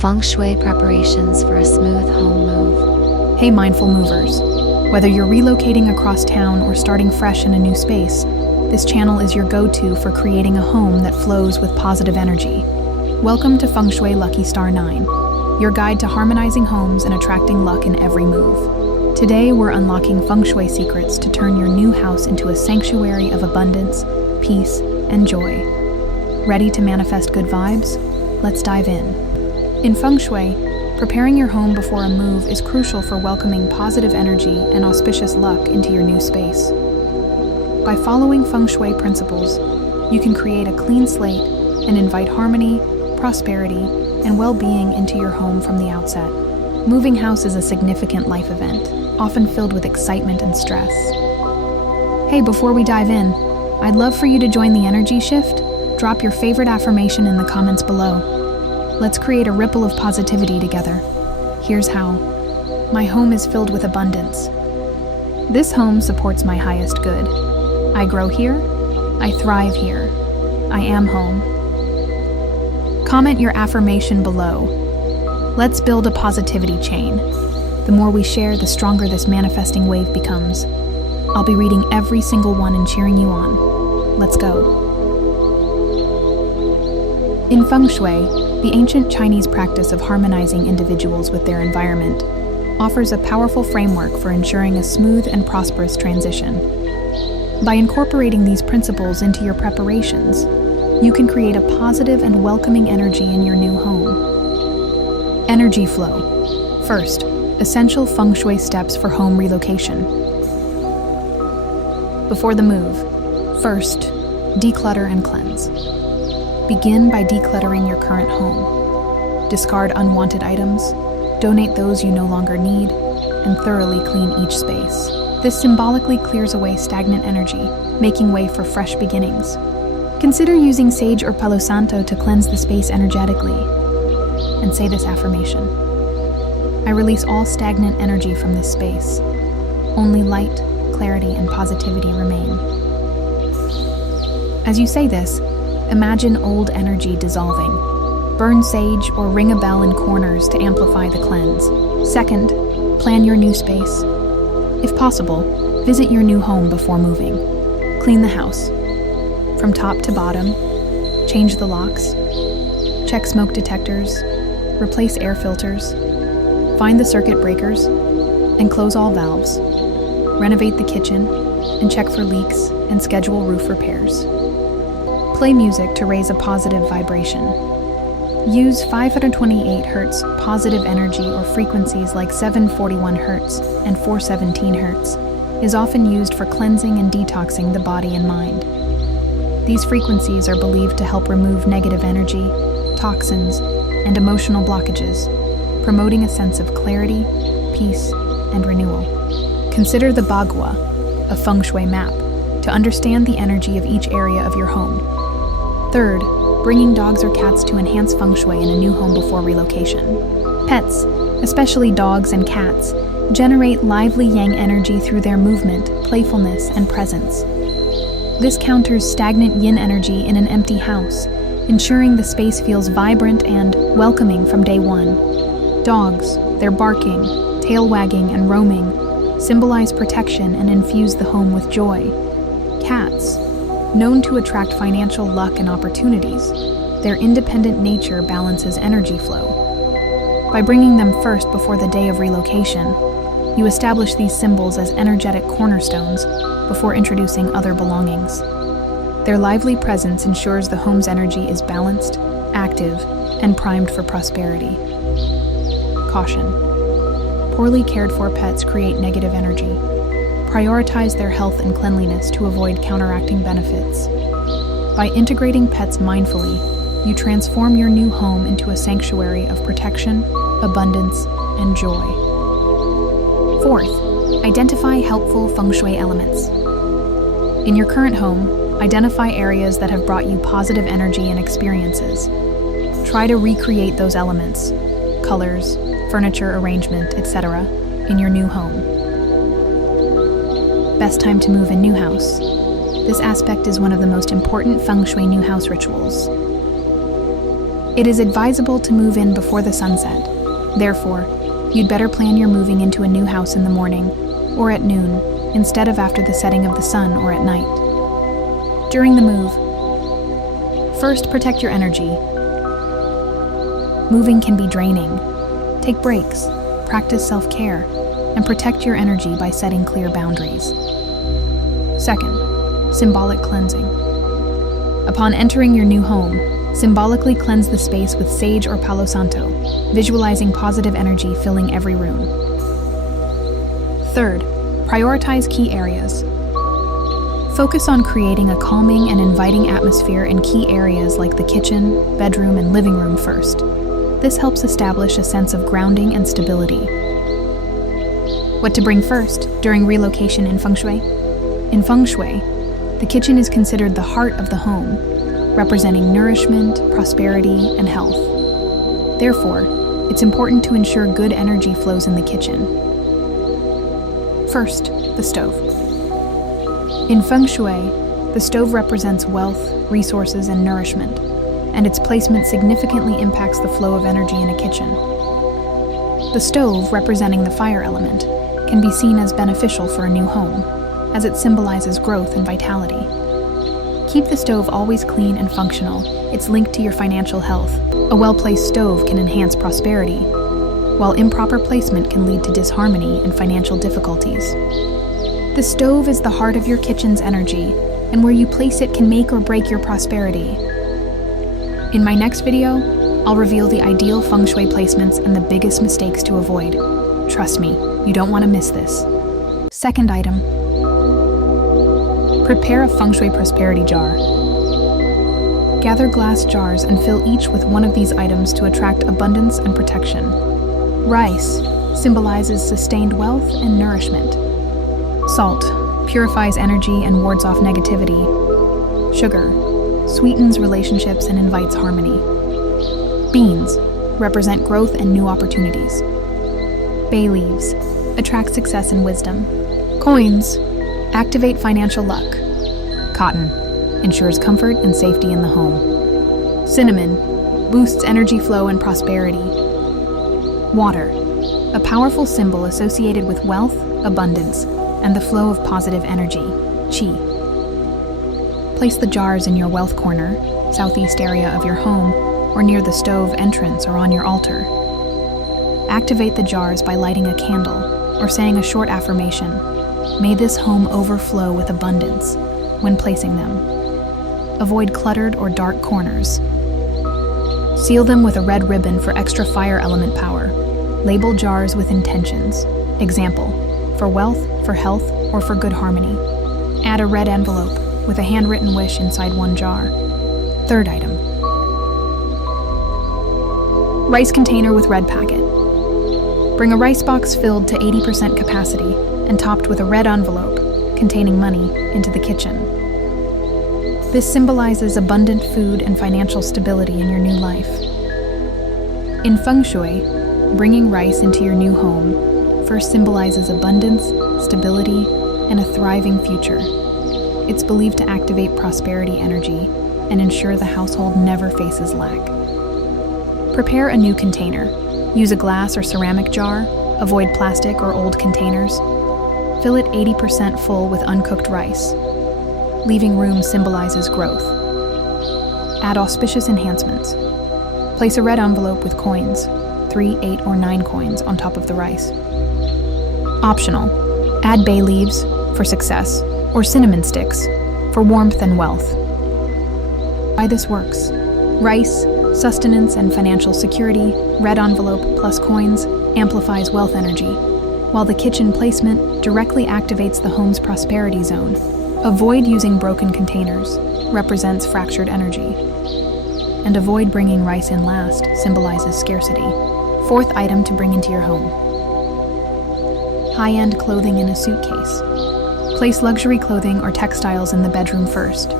Feng Shui preparations for a smooth home move. Hey mindful movers, whether you're relocating across town or starting fresh in a new space, this channel is your go-to for creating a home that flows with positive energy. Welcome to Feng Shui Lucky Star 9, your guide to harmonizing homes and attracting luck in every move. Today we're unlocking Feng Shui secrets to turn your new house into a sanctuary of abundance, peace, and joy. Ready to manifest good vibes? Let's dive in. In Feng Shui, preparing your home before a move is crucial for welcoming positive energy and auspicious luck into your new space. By following Feng Shui principles, you can create a clean slate and invite harmony, prosperity, and well-being into your home from the outset. Moving house is a significant life event, often filled with excitement and stress. Hey, before we dive in, I'd love for you to join the energy shift. Drop your favorite affirmation in the comments below. Let's create a ripple of positivity together. Here's how. My home is filled with abundance. This home supports my highest good. I grow here. I thrive here. I am home. Comment your affirmation below. Let's build a positivity chain. The more we share, the stronger this manifesting wave becomes. I'll be reading every single one and cheering you on. Let's go. In Feng Shui, the ancient Chinese practice of harmonizing individuals with their environment offers a powerful framework for ensuring a smooth and prosperous transition. By incorporating these principles into your preparations, you can create a positive and welcoming energy in your new home. Energy flow. First, essential Feng Shui steps for home relocation. Before the move, first, declutter and cleanse. Begin by decluttering your current home. Discard unwanted items, donate those you no longer need, and thoroughly clean each space. This symbolically clears away stagnant energy, making way for fresh beginnings. Consider using sage or palo santo to cleanse the space energetically. And say this affirmation. I release all stagnant energy from this space. Only light, clarity, and positivity remain. As you say this, imagine old energy dissolving. Burn sage or ring a bell in corners to amplify the cleanse. Second, plan your new space. If possible, visit your new home before moving. Clean the house. From top to bottom, change the locks, check smoke detectors, replace air filters, find the circuit breakers, and close all valves. Renovate the kitchen, and check for leaks and schedule roof repairs. Play music to raise a positive vibration. Use 528 Hz positive energy or frequencies like 741 Hz and 417 Hz is often used for cleansing and detoxing the body and mind. These frequencies are believed to help remove negative energy, toxins, and emotional blockages, promoting a sense of clarity, peace, and renewal. Consider the Bagua, a Feng Shui map, to understand the energy of each area of your home. Third, bringing dogs or cats to enhance Feng Shui in a new home before relocation. Pets, especially dogs and cats, generate lively yang energy through their movement, playfulness, and presence. This counters stagnant yin energy in an empty house, ensuring the space feels vibrant and welcoming from day one. Dogs, their barking, tail wagging, and roaming symbolize protection and infuse the home with joy. Cats, known to attract financial luck and opportunities, their independent nature balances energy flow. By bringing them first before the day of relocation, you establish these symbols as energetic cornerstones before introducing other belongings. Their lively presence ensures the home's energy is balanced, active, and primed for prosperity. Caution. Poorly cared for pets create negative energy. Prioritize their health and cleanliness to avoid counteracting benefits. By integrating pets mindfully, you transform your new home into a sanctuary of protection, abundance, and joy. Fourth, identify helpful Feng Shui elements. In your current home, identify areas that have brought you positive energy and experiences. Try to recreate those elements, colors, furniture arrangement, etc., in your new home. Best time to move in new house. This aspect is one of the most important Feng Shui new house rituals. It is advisable to move in before the sunset. Therefore, you'd better plan your moving into a new house in the morning or at noon instead of after the setting of the sun or at night. During the move, first protect your energy. Moving can be draining. Take breaks, practice self-care, and protect your energy by setting clear boundaries. Second, symbolic cleansing. Upon entering your new home, symbolically cleanse the space with sage or palo santo, visualizing positive energy filling every room. Third, prioritize key areas. Focus on creating a calming and inviting atmosphere in key areas like the kitchen, bedroom, and living room first. This helps establish a sense of grounding and stability. What to bring first during relocation in Feng Shui? In Feng Shui, the kitchen is considered the heart of the home, representing nourishment, prosperity, and health. Therefore, it's important to ensure good energy flows in the kitchen. First, the stove. In Feng Shui, the stove represents wealth, resources, and nourishment, and its placement significantly impacts the flow of energy in a kitchen. The stove, representing the fire element, can be seen as beneficial for a new home, as it symbolizes growth and vitality. Keep the stove always clean and functional. It's linked to your financial health. A well-placed stove can enhance prosperity, while improper placement can lead to disharmony and financial difficulties. The stove is the heart of your kitchen's energy, and where you place it can make or break your prosperity. In my next video, I'll reveal the ideal Feng Shui placements and the biggest mistakes to avoid. Trust me, you don't want to miss this. Second item. Prepare a Feng Shui prosperity jar. Gather glass jars and fill each with one of these items to attract abundance and protection. Rice symbolizes sustained wealth and nourishment. Salt purifies energy and wards off negativity. Sugar sweetens relationships and invites harmony. Beans represent growth and new opportunities. Bay leaves attract success and wisdom. Coins activate financial luck. Cotton ensures comfort and safety in the home. Cinnamon boosts energy flow and prosperity. Water, a powerful symbol associated with wealth, abundance, and the flow of positive energy. Qi. Place the jars in your wealth corner, southeast area of your home, or near the stove entrance or on your altar. Activate the jars by lighting a candle or saying a short affirmation. May this home overflow with abundance when placing them. Avoid cluttered or dark corners. Seal them with a red ribbon for extra fire element power. Label jars with intentions. Example, for wealth, for health, or for good harmony. Add a red envelope with a handwritten wish inside one jar. Third item. Rice container with red packet. Bring a rice box filled to 80% capacity and topped with a red envelope containing money into the kitchen. This symbolizes abundant food and financial stability in your new life. In Feng Shui, bringing rice into your new home first symbolizes abundance, stability, and a thriving future. It's believed to activate prosperity energy and ensure the household never faces lack. Prepare a new container. Use a glass or ceramic jar. Avoid plastic or old containers. Fill it 80% full with uncooked rice. Leaving room symbolizes growth. Add auspicious enhancements. Place a red envelope with coins, 3, 8, or 9 coins on top of the rice. Optional. Add bay leaves for success or cinnamon sticks for warmth and wealth. Why this works. Rice, sustenance and financial security, red envelope plus coins amplifies wealth energy, while the kitchen placement directly activates the home's prosperity zone. Avoid using broken containers, represents fractured energy. And avoid bringing rice in last, symbolizes scarcity. Fourth item to bring into your home. High-end clothing in a suitcase. Place luxury clothing or textiles in the bedroom first.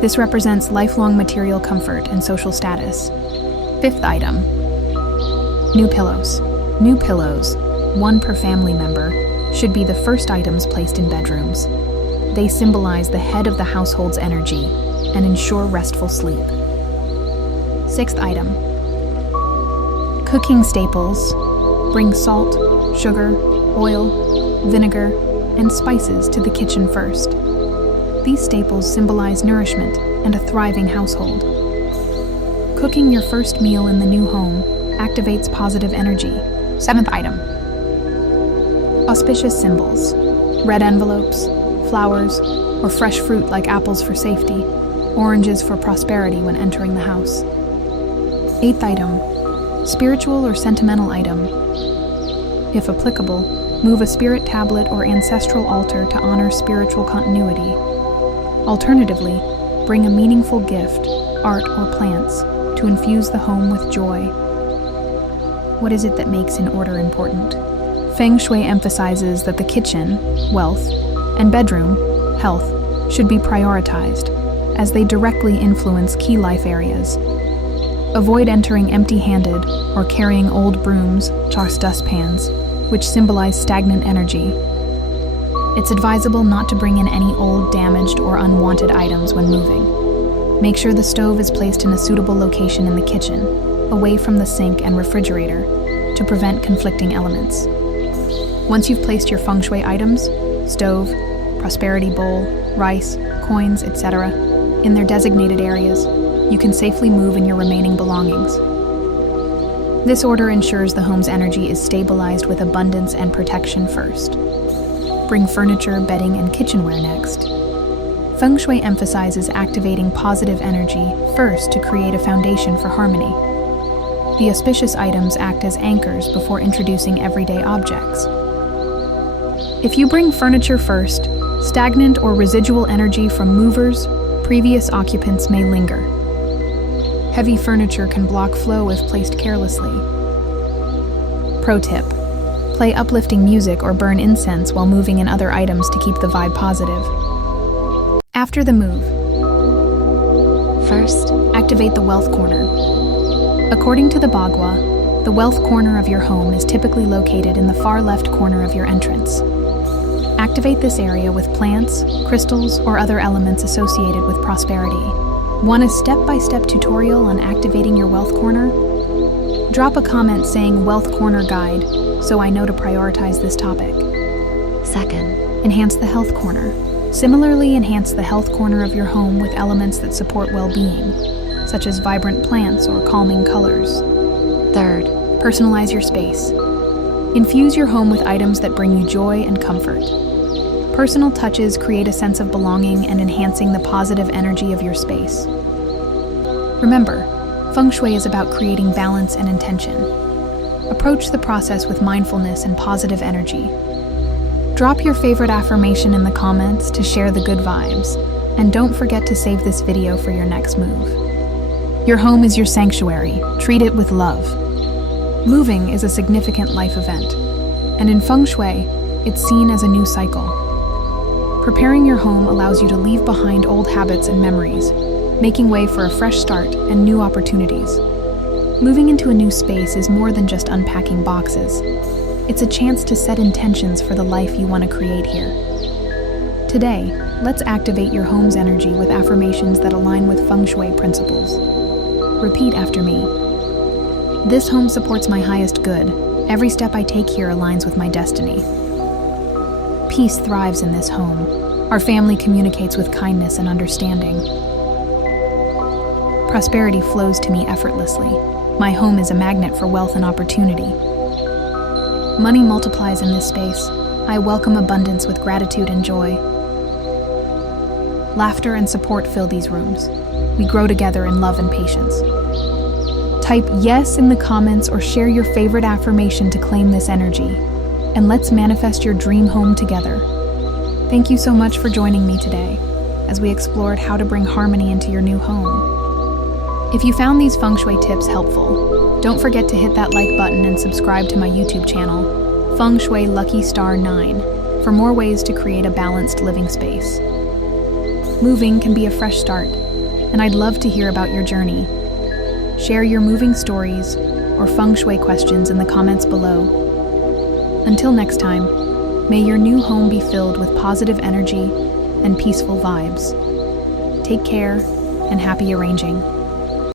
This represents lifelong material comfort and social status. Fifth item. New pillows. New pillows, one per family member, should be the first items placed in bedrooms. They symbolize the head of the household's energy and ensure restful sleep. Sixth item. Cooking staples. Bring salt, sugar, oil, vinegar, and spices to the kitchen first. These staples symbolize nourishment and a thriving household. Cooking your first meal in the new home activates positive energy. Seventh item. Auspicious symbols. Red envelopes, flowers, or fresh fruit like apples for safety, oranges for prosperity when entering the house. Eighth item. Spiritual or sentimental item. If applicable, move a spirit tablet or ancestral altar to honor spiritual continuity. Alternatively, bring a meaningful gift, art or plants, to infuse the home with joy. What is it that makes an order important? Feng Shui emphasizes that the kitchen, wealth, and bedroom, health, should be prioritized, as they directly influence key life areas. Avoid entering empty-handed or carrying old brooms, dustpans, which symbolize stagnant energy. It's advisable not to bring in any old, damaged, or unwanted items when moving. Make sure the stove is placed in a suitable location in the kitchen, away from the sink and refrigerator, to prevent conflicting elements. Once you've placed your Feng Shui items, stove, prosperity bowl, rice, coins, etc., in their designated areas, you can safely move in your remaining belongings. This order ensures the home's energy is stabilized with abundance and protection first. Bring furniture, bedding, and kitchenware next. Feng Shui emphasizes activating positive energy first to create a foundation for harmony. The auspicious items act as anchors before introducing everyday objects. If you bring furniture first, stagnant or residual energy from movers, previous occupants may linger. Heavy furniture can block flow if placed carelessly. Pro tip: play uplifting music or burn incense while moving in other items to keep the vibe positive. After the move, First, activate the wealth corner. According to the Bagua, the wealth corner of your home is typically located in the far left corner of your entrance. Activate this area with plants, crystals, or other elements associated with prosperity. Want a step-by-step tutorial on activating your wealth corner? Drop a comment saying Wealth Corner Guide so I know to prioritize this topic. second, Enhance the health corner. Similarly, enhance the health corner of your home with elements that support well-being, such as vibrant plants or calming colors. third, Personalize your space. Infuse your home with items that bring you joy and comfort. Personal touches create a sense of belonging and enhancing the positive energy of your space. Remember, Feng Shui is about creating balance and intention. Approach the process with mindfulness and positive energy. Drop your favorite affirmation in the comments to share the good vibes, and don't forget to save this video for your next move. Your home is your sanctuary. Treat it with love. Moving is a significant life event, and in Feng Shui, it's seen as a new cycle. Preparing your home allows you to leave behind old habits and memories, making way for a fresh start and new opportunities. Moving into a new space is more than just unpacking boxes. It's a chance to set intentions for the life you want to create here. Today, let's activate your home's energy with affirmations that align with Feng Shui principles. Repeat after me. This home supports my highest good. Every step I take here aligns with my destiny. Peace thrives in this home. Our family communicates with kindness and understanding. Prosperity flows to me effortlessly. My home is a magnet for wealth and opportunity. Money multiplies in this space. I welcome abundance with gratitude and joy. Laughter and support fill these rooms. We grow together in love and patience. Type yes in the comments or share your favorite affirmation to claim this energy. And let's manifest your dream home together. Thank you so much for joining me today as we explored how to bring harmony into your new home. If you found these Feng Shui tips helpful, don't forget to hit that like button and subscribe to my YouTube channel, Feng Shui Lucky Star 9, for more ways to create a balanced living space. Moving can be a fresh start, and I'd love to hear about your journey. Share your moving stories or Feng Shui questions in the comments below. Until next time, may your new home be filled with positive energy and peaceful vibes. Take care and happy arranging.